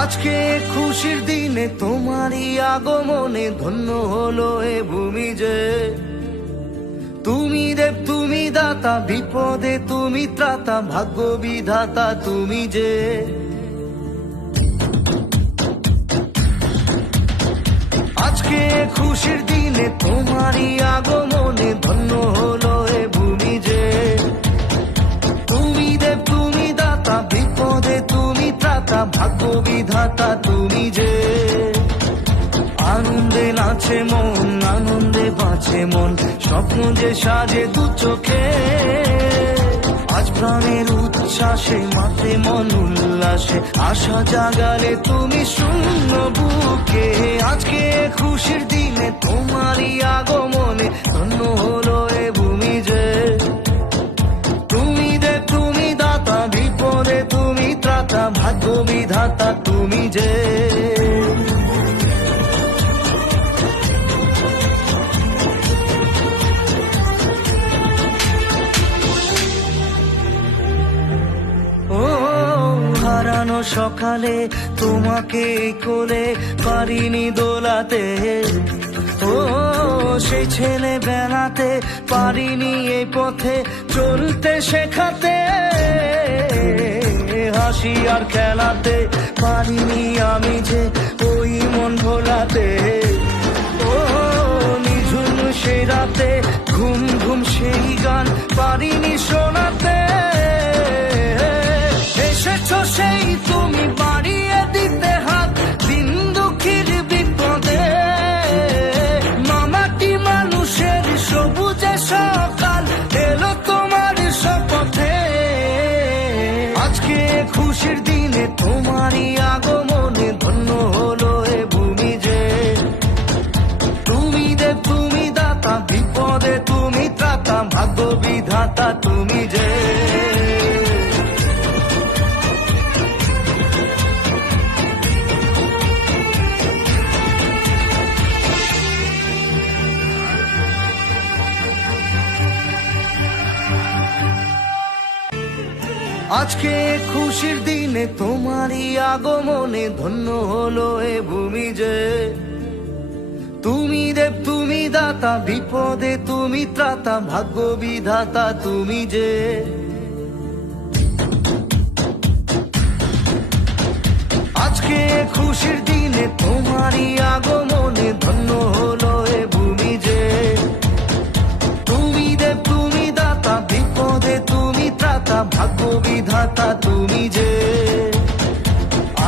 আজকে খুশির দিনে তোমারই আগমনে ধন্য হলো এ ভূমি যে। তুমি দেব তুমি দাতা, বিপদে তুমি ত্রাতা, ভাগ্য বিধাতা তুমি যে। আজকে খুশির দিনে তোমারই আগমনে ধন্য হলো এ ভূমি যে। তুমি দেব তুমি দাতা, বিপদে তুমি ত্রাতা, ভাগ্য বিধাতা তুমি যে। আনন্দে নাচে মন, আনন্দে বাঁচে মন, স্বপ্ন যে সাজে দু চোখে। আজ প্রাণের উচ্ছ্বাসে মাতে মন উল্লাসে, আশা জাগালে তুমি শূন্য বুকে। আজকে খুশির দিনে তোমারই আগমনে ধন্য হলো এ ভূমি যে। তুমি দেব তুমি দাতা, বিপদে তুমি ত্রাতা, ভাগ্য বিধাতা তুমি যে। হারানো সকালে তোমাকে কোলে পারিনি দোলাতে, ও সেই ছেলে বেলাতে পারিনি এই পথে চলতে শেখাতে। হাসি আর খেলাতে পারিনি আমি যে ওই মন ভোলাতে। ও নিঝুম সেই রাতে ঘুম ঘুম সেই গান পারিনি শোনাতে। এসেছো সেই তুমি বাড়িয়ে দিতে হাত দিন দুঃখীর বিপদে। মামাটি মানুষের সবুজে সকাল এলো তোমার শপথে। আজকে খুশির দিনে তোমারই আগমনে ধন্য হলো এ ভূমি যে। তুমি দেব তুমি দাতা, বিপদে তুমি ত্রাতা, ভাগ্য বিধাতা তুমি যে। আজকে খুশির দিনে তোমারই আগমনে ধন্য হলো এ ভূমি যে। তুমি দেব তুমি দাতা, বিপদে তুমি ত্রাতা, ভাগ্য বিধাতা তুমি যে। আজকে খুশির দিনে তোমারই আগমনে ধন্য হলো এ ভূমি যে। তুমি দেব তুমি দাতা, বিপদে তুমি ত্রাতা, ভাগ্য বিধাতা তুমি যে।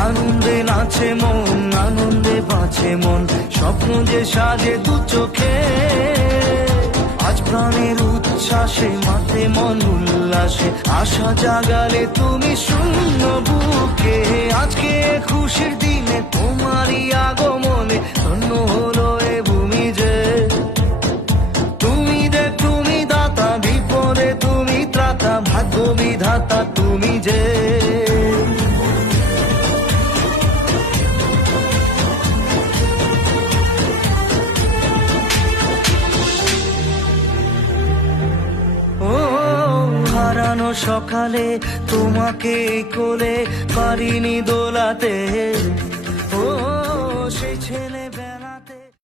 আনন্দে নাচে মন, আনন্দে বাঁচে মন, স্বপ্ন যে সাজে দু চোখে। আজ প্রাণের উচ্ছ্বাসে মাতে মন উল্লাসে, আশা জাগালে তুমি শূন্য বুকে। আজকে খুশির দিনে তোমারই আগমনে ধন্য হলো এ ভূমি যে। তুমি দেব তুমি দাতা, বিপদে তুমি ত্রাতা, ভাগ্য বিধাতা তুমি যে। হারানো সকালে তোমাকে কোলে পারিনি দোলাতে, ও